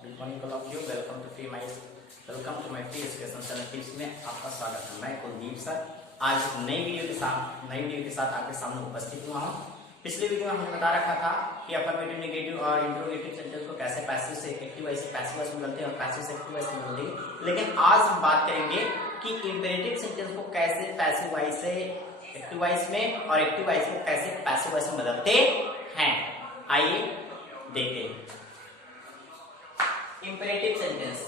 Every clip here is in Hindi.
Good morning all of you. Welcome to my free education channel tips में आपका स्वागत है। मैं कुलदीप सर आज नई वीडियो के साथ आपके सामने उपस्थित हुआ हूँ। पिछले वीडियो में हमने बता रखा था कि अफर्मेटिव, नेगेटिव और इंट्रोगेटिव सेंटेंस को कैसे पैसिव से एक्टिव वॉइस से पैसिव वॉइस में बदलते हैं और पैसिव से एक्टिव वॉइस में बदलते हैं। लेकिन आज हम बात करेंगे कि इंपेरेटिव सेंटेंस को कैसे पैसिव वॉइस से एक्टिव वॉइस में और एक्टिव वॉइस को कैसे पैसिव वॉइस में बदलते हैं। आइए देखते हैं। इंपेरेटिव सेंटेंस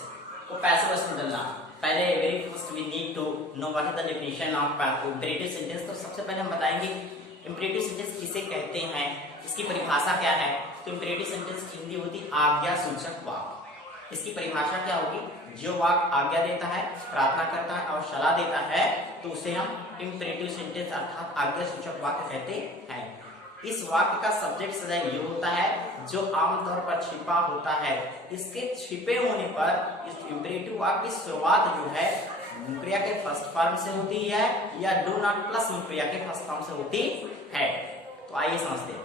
को पैसिव वॉइस में बदलना। पहले very first we need to know what is the definition of imperative sentence. तो सबसे पहले हम बताएंगे इंपेरेटिव सेंटेंस किसे कहते हैं, इसकी परिभाषा क्या है। तो इंपेरेटिव सेंटेंस की हिंदी होती आज्ञासूचक वाक्य। इसकी परिभाषा क्या होगी? जो वाक्य आज्ञा देता है, प्रार्थना करता है और सलाह देता है तो उसे हम इंपेरेटिव सेंटेंस अर्थात आज्ञासूचक वाक्य कहते हैं। इस वाक्य का सब्जेक्ट सदैव ये होता है जो आमतौर पर छिपा होता है। इसके छिपे होने पर इस इंपेरेटिव वाक्य की शुरुआत जो है क्रिया के फर्स्ट फॉर्म से होती है या डू नॉट प्लस क्रिया के फर्स्ट फॉर्म से होती है। तो आइए समझते हैं।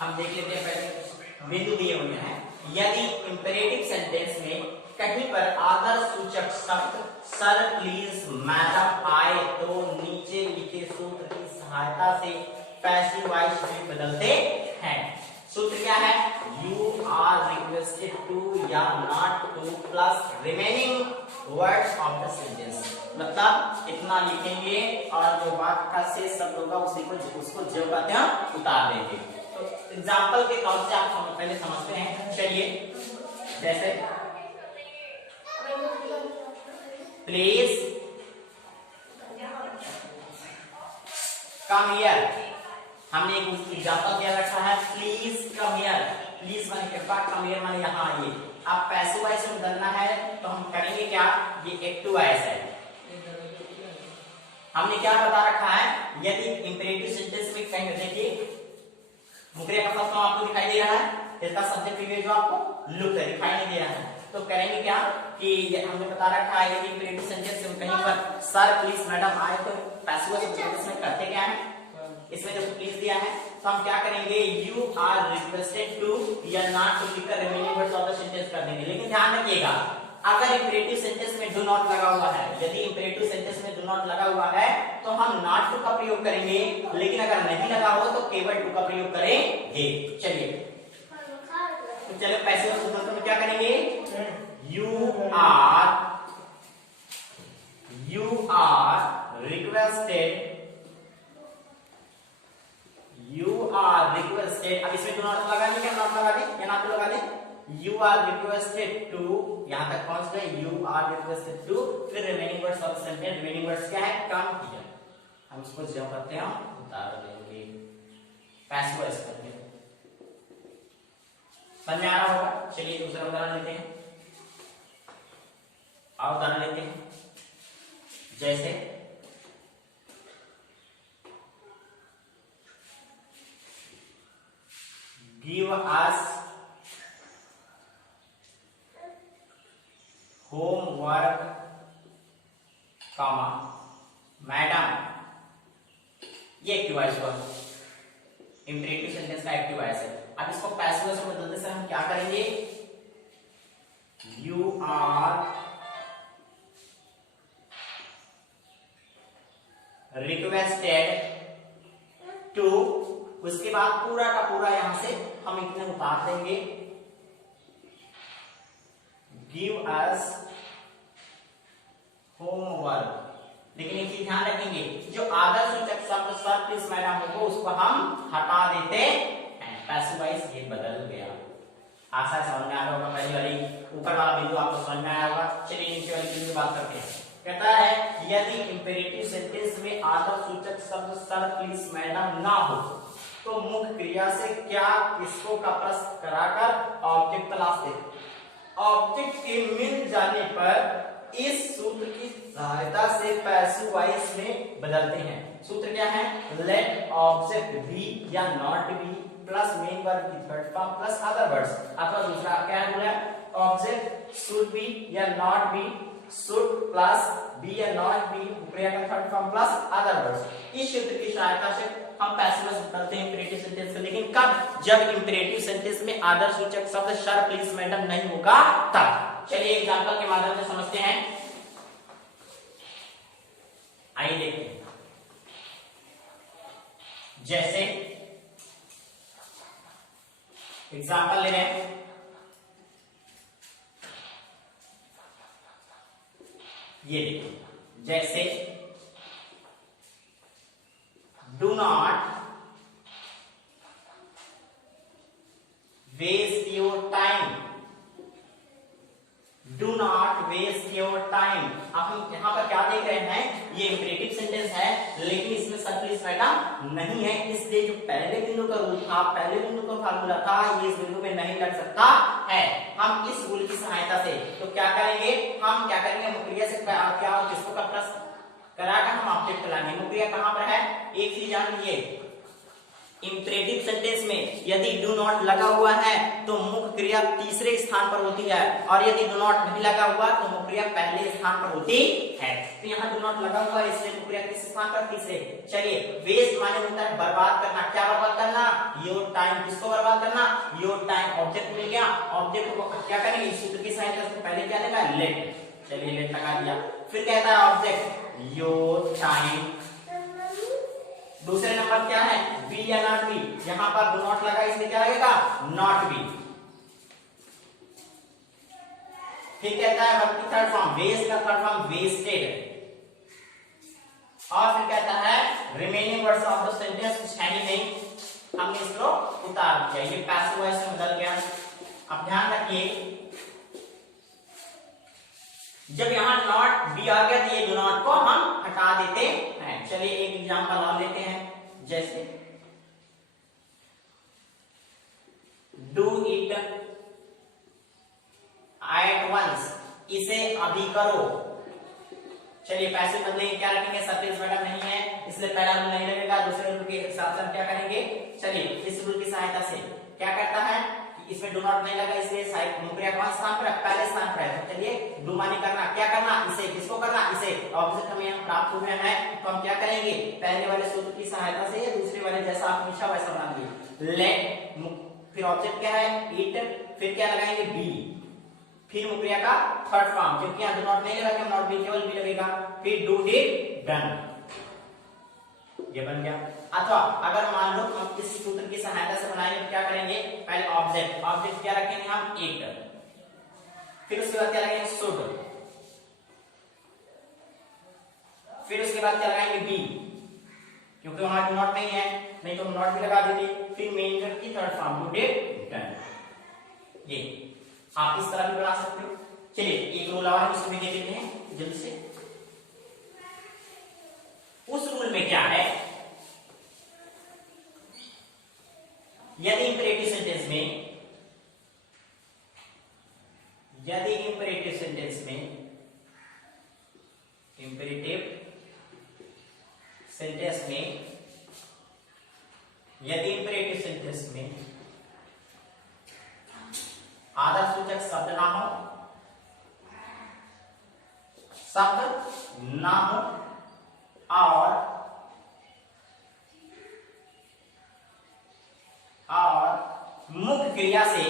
हम देख लेते हैं। पहले बिंदु दिए हुए हैं। यदि इंपेरेटिव सेंटेंस में कहीं पर आदर सूचक शब्द सर, प्लीज, मैडम आए तो नीचे लिखे सूत्र की सहायता से पैसिव वॉइस में बदलते हैं। सूत्र क्या है? यू आर रिक्वेस्टेड टू या not two plus remaining words of the sentence. मतलब इतना लिखेंगे और जो वाक्य का शेष शब्द होगा उसको जो कहते हैं उतार देंगे। तो एग्जांपल के तौर से आप पहले समझते हैं। चलिए, जैसे प्लीज कम हियर। हमने एक एग्जांपल दिया रखा है प्लीज कम हियर। प्लीज माने कृपया, कम हियर माने यहाँ आइए। अब पैसिव वॉइस में बदलना है तो हम करेंगे क्या? ये एक्टिव वॉइस है। हमने क्या बता रखा है? यदि इंपेरेटिव सेंटेंस में कहीं देखिए मुक्रिया का फर्स्ट फॉर्म आपको दिखाई दे रहा है, इसका सब्जेक्ट इमेज जो आपको लुक है दिखाई नहीं दे रहा है। तो करेंगे क्या कि हमने बता रखा है यदि इंपेरेटिव सेंटेंस में कहीं पर सर, प्लीज, मैडम आए तो पैसिव वॉइस में करते क्या है? इसमें जब प्लीज दिया है तो हम क्या करेंगे? यू आर रिक्वेस्टेड टू या नॉट टू लिखकर remaining words of the sentence कर देंगे। लेकिन ध्यान रखिएगा, अगर इंपेरेटिव सेंटेंस में डू नॉट लगा हुआ है, यदि इंपेरेटिव सेंटेंस में डू नॉट लगा हुआ है तो हम नॉट टू का प्रयोग करेंगे। लेकिन अगर नहीं लगा हो तो केवल टू का प्रयोग करेंगे। चलिए, तो चलो पैसिव वॉइस में क्या करेंगे? You are requested. अब इसमें डू नॉट लगा दें, क्या नॉट लगा दें या नॉट लगा दें? यू आर रिक्वेस्टेड टू, यहां तक पहुंच गए। यू आर रिक्वेस्टेड टू, फिर remaining words of sentence. Remaining words क्या है? Come here. हम इसको जो करते हैं उतार देंगे, पैसिव वॉइस करते हैं। समझ आ रहा होगा? चलिए दूसरा उदाहरण लेते हैं। और उदाहरण लेते हैं। जैसे गिव अस होमवर्क, मैडम। ये एक्टिव वॉइस हुआ, इंपेरेटिव सेंटेंस का एक्टिव वॉइस है। अब इसको पैसिव वॉइस में बदलने से हम क्या करेंगे? यू आर रिक्वेस्टेड टू, उसके बाद पूरा का पूरा यहां से हम इतने उतार देंगे। Give us homework. लेकिन एक चीज ध्यान रखेंगे, जो आदर सूचक शब्द सर, प्लीज, मैडम होगा उसको हम हटा देते हैं। पैसिव वॉइस ये बदल गया। आशा समझ में आ रहा होगा। पहली वाली ऊपर वाला बिंदु आपको समझ में आया होगा। चलिए नीचे वाली बिंदु बात करते हैं। कहता है यदि इंपेरेटिव सेंटेंस में आदर सूचक शब्द सर, प्लीज, मैडम ना हो तो मुख्य क्रिया से क्या किसको का प्रश्न कराकर ऑब्जेक्ट तलाश दे। ऑब्जेक्ट के मिल जाने पर इस सूत्र की सहायता से पैसिव वॉइस में बदलते हैं। सूत्र क्या है? लेट ऑब्जेक्ट बी या not be plus main verb की third form plus other words. अथवा दूसरा क्या है? बोला ऑब्जेक्ट शुड बी या not be, should plus be या नॉट बी क्रिया का third form plus other words. इस सूत्र की सहायता से हम पैसिव वॉइस बदलते हैं इंपेरेटिव सेंटेंस में, लेकिन कब? जब इंपेरेटिव सेंटेंस में आदर्शसूचक शब्द सर प्लीज मैडम नहीं होगा तब। चलिए एग्जांपल के माध्यम से समझते हैं, आइए देखते हैं। जैसे एग्जांपल ले रहे हैं, ये देखिए, जैसे do not waste your time, do not waste your time. अब हम यहां पर क्या देख रहे हैं, ये इंपेरेटिव सेंटेंस है लेकिन इसमें सब प्लीज मैडम नहीं है, इसलिए जो पहले बिंदु का रूल था, पहले बिंदु का फार्मूला था, ये इस बिंदु में नहीं लग सकता है। हम इस रूल की सहायता से तो क्या करेंगे, हम क्या करेंगे, मुक्रिया से क्या किसको का प्लस कराकर हम ऑब्जेक्ट लाएंगे। मुक्रिया कहां पर है, एक चीज जान लीजिए, इंपेरेटिव सेंटेंस में यदि डू नॉट लगा हुआ है तो मुख्य क्रिया तीसरे स्थान पर होती है, और यदि डू नॉट नहीं लगा हुआ तो मुख्य क्रिया पहले स्थान पर होती है। तो यहाँ डू नॉट लगा हुआ है इसलिए मुख्य क्रिया किस स्थान पर, तीसरे। चलिए, वेस्ट माने होता है बर्बाद करना, क्या बर्बाद करना, योर टाइम। किसको बर्बाद करना, योर टाइम। ऑब्जेक्ट मिल गया, ऑब्जेक्ट को क्या करेंगे, इस सूत्र की सहायता से पहले क्या देगा, लेट। चलिए लेट लगा दिया, फिर कहता है ऑब्जेक्ट योर टाइम। दूसरे नंबर क्या है, बी या नॉट बी, यहां पर डू नॉट लगा इसलिए क्या लगेगा, नॉट बी। फिर कहता है वर्ब की थर्ड फॉर्म, वेस्ट का थर्ड फॉर्म वेस्टेड। और फिर कहता है remaining words of the sentence कुछ है ही नहीं, हमने इसको उतार दिया, ये पैसिव वॉइस में बदल गया। अब ध्यान रखिए, जब यहां नॉट बी आ गया तो ये डू नॉट को हम हटा देते हैं। चलिए एक एग्जांपल और लेते हैं, जैसे डू इट एट वंस, इसे अभी करो। चलिए पैसे बदलेंगे, क्या रखेंगे, सफेद मैडम नहीं है इसलिए पहला रूल नहीं लगेगा, दूसरे रूल के साथ साथ क्या करेंगे, चलिए इस रूल की सहायता से क्या करता है, इसमें डू नॉट नहीं लगा इसलिए मुक्रिया कौन स्थान पर है, पहले स्थान पर है। तो चलिए डू माने करना, क्या करना, इसे, किसको करना, इसे। ऑब्जेक्ट हमें यहाँ प्राप्त हुए हैं तो हम क्या करेंगे, पहले वाले सूत्र की सहायता से या दूसरे वाले जैसा आपने इच्छा वैसा बना दिए। लेट, फिर ऑब्जेक्ट क्या है, इट, फिर क्या लगाएंगे, बी, फिर मुक्रिया का थर्ड फॉर्म, क्योंकि यहाँ डू नॉट नहीं लगा, नॉट बी, केवल बी लगेगा, फिर डू डिड डन, ये बन गया। अथवा अगर मान लो हम इस सूत्र की सहायता से बनाएंगे तो क्या करेंगे, पहले ऑब्जेक्ट, ऑब्जेक्ट क्या रखेंगे हम, इट, फिर उसके बाद क्या लगाएंगे, शुड, फिर उसके बाद क्या लगाएंगे, बी, क्योंकि वहां डू नॉट नहीं है, नहीं तो नॉट भी लगा देते, फिर मेन वर्ब की third form do did done. ये आप इस तरह भी बना सकते हो। चलिए एक रूल और हम इसमें देख लेते हैं जल्दी से। उस रूल में क्या है, यदि इंपेरेटिव सेंटेंस में, यदि इंपेरेटिव सेंटेंस में, इंपेरेटिव सेंटेंस में, यदि इंपेरेटिव सेंटेंस में आदर्शसूचक शब्द ना हो, शब्द ना हो, और मुख्य क्रिया से,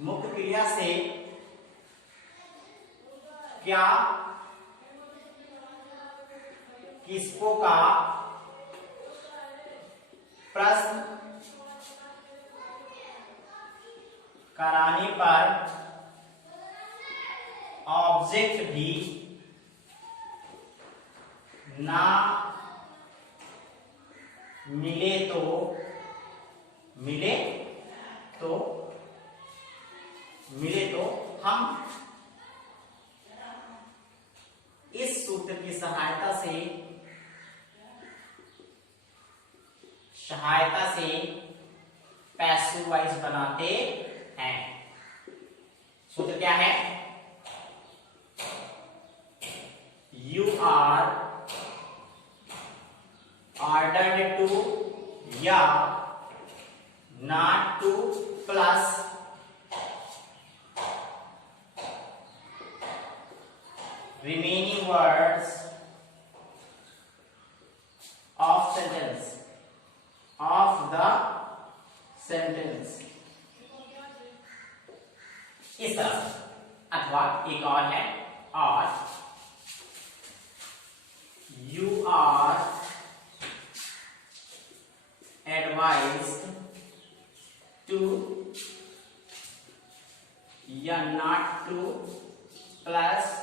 मुख्य क्रिया से क्या, किसको का प्रश्न कराने पर ऑब्जेक्ट भी ना मिले तो, मिले तो हम इस सूत्र की सहायता से पैसिव वॉइस बनाते हैं। सूत्र क्या है, यू आर ऑर्डर्ड टू या not two plus remaining words sentence इस तरह से। अथवा एक और है, और यू आर एडवाइज्ड टू या not two plus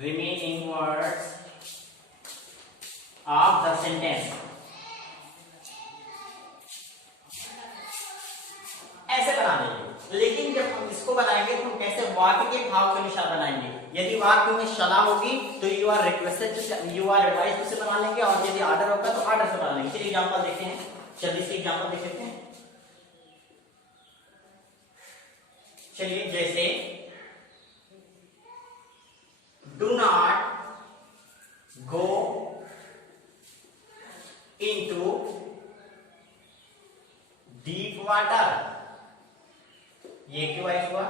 remaining words of the sentence। ऐसे बना देंगे, लेकिन जब हम इसको बनाएंगे तो हम कैसे वाक्य के भाव के अनुसार बनाएंगे। यदि वाक्य में शला होगी तो you are requested, you are advised से बना लेंगे, और यदि ऑर्डर होगा तो ऑर्डर से बना लेंगे। चलिए एग्जांपल देखते हैं, जल्दी से एग्जांपल देख लेते हैं। चलिए जैसे do not go into deep water, ये क्यों हुआ?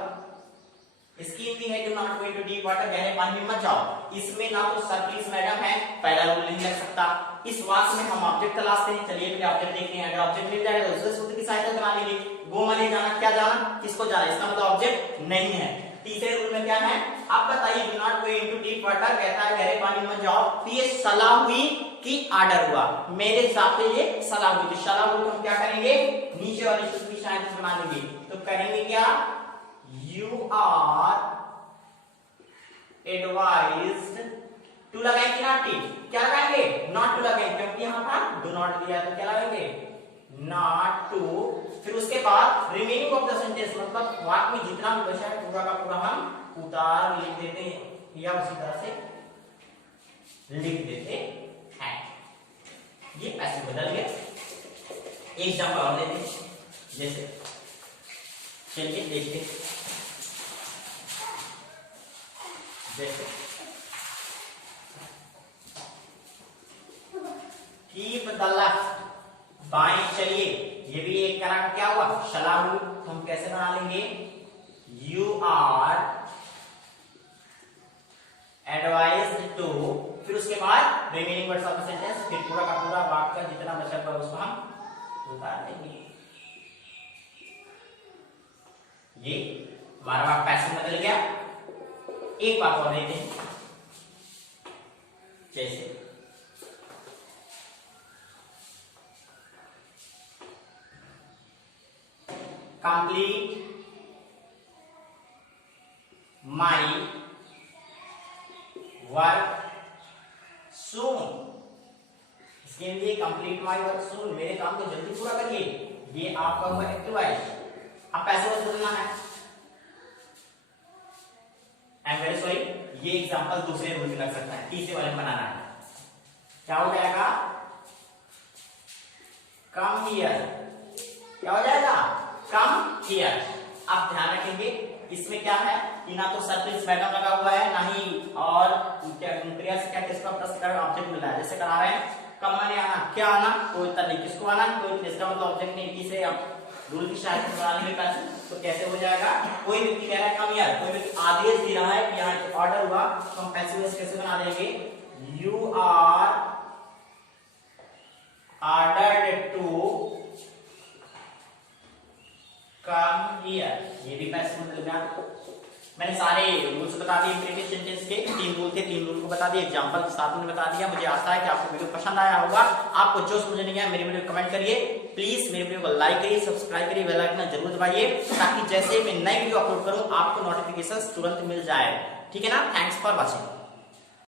इसकी हिंदी है do not go into deep water, गहरे पानी में मत जाओ। इसमें ना तो सर प्लीज मैडम है, पहला रूल नहीं लग सकता। इस वाक्य में हम ऑब्जेक्ट तलाशते हैं। चलिए पहले ऑब्जेक्ट देखते हैं, अगर ऑब्जेक्ट मिल जाएगा तो उससे सूत्र की सहायता बना लेंगे। गो माने जाना, क्या जाना, किसको जाना, इसका मतलब ऑब्जेक्ट नहीं है। तीसरे रूल में क्या है, आप बताइए do not go into deep water, कहता है गहरे पानी में जाओ, तो ये सलाह हुई कि ऑर्डर हुआ? मेरे हिसाब से ये सलाह हुई। तो सलाह हुई तो हम क्या करेंगे, नीचे वाली सूत्र की सहायता से बना लेंगे। तो करेंगे क्या, यू आर एडवाइज्ड टू लगाएंगे नॉट टी, क्या लगाएंगे, नॉट टू लगाएंगे, क्योंकि यहाँ पर डू नॉट दिया तो क्या लगाएंगे, नॉट टू। फिर उसके बाद रिमेनिंग ऑफ द सेंटेंस, मतलब वाक्य में जितना भी बचा है पूरा का पूरा हम उतार लिख देते हैं, या उसी तरह से लिख देते हैं। ये ऐसे बदल गया। एक एग्जांपल और देते हैं, जैसे चलिए देखते हैं, जैसे कीप द लेफ्ट, बाएं चलिए, ये भी एक तरह का क्या हुआ, शला हुई। तो हम कैसे बना लेंगे, यू आर एडवाइज्ड टू, फिर उसके बाद remaining words of the sentence, फिर पूरा का पूरा वाक्य का जितना बचा हुआ उसको हम उतार देंगे। ये हमारा वाक्य पैसिव बदल गया। एक बात और देते हैं, जैसे complete my work soon, इसके लिए complete my work soon, मेरे काम को जल्दी पूरा करिए, ये आपका हुआ एक्टिव वॉइस। अब पैसे बदलना है, आई एम वेरी सॉरी, ये एग्जांपल दूसरे रूल में लग सकता है, तीसरे वाले में बनाना है। क्या हो जाएगा, कम हियर, क्या हो जाएगा, कम हियर। आप ध्यान रखेंगे इसमें क्या है कि ना तो सर्विस मैडम लगा हुआ है, ना ही और क्रिया से क्या किसका प्रश्न का ऑब्जेक्ट मिल रहा है। जैसे करा रहे हैं कम आने आना, क्या आना, कोई तरह नहीं, किसको आना, कोई, इसका मतलब ऑब्जेक्ट नहीं, किसे आप रूल की सहायता से बनाने में पैसे। तो कैसे हो जाएगा, कोई व्यक्ति कह रहा है कम हियर, कोई व्यक्ति आदेश दे रहा है कि यहाँ ऑर्डर हुआ, तो हम पैसिव वॉइस कैसे बना देंगे, you are ordered to come here, ये भी पैसिव मतलब है। मैंने सारे रूल्स बता दिए इंपरेटिव सेंटेंस के, 3 रूल थे, 3 रूल को बता दिए, एग्जांपल के साथ में बता दिया। मुझे आशा है कि आपको वीडियो पसंद आया होगा। आपको जो समझ नहीं आया मेरे वीडियो कमेंट करिए, प्लीज मेरे वीडियो को लाइक करिए, सब्सक्राइब करिए, बेल आइकन जरूर दबाइए, ताकि जैसे मैं नई वीडियो अपलोड करूं आपको नोटिफिकेशन तुरंत मिल जाए। ठीक है ना, थैंक्स फॉर वॉचिंग।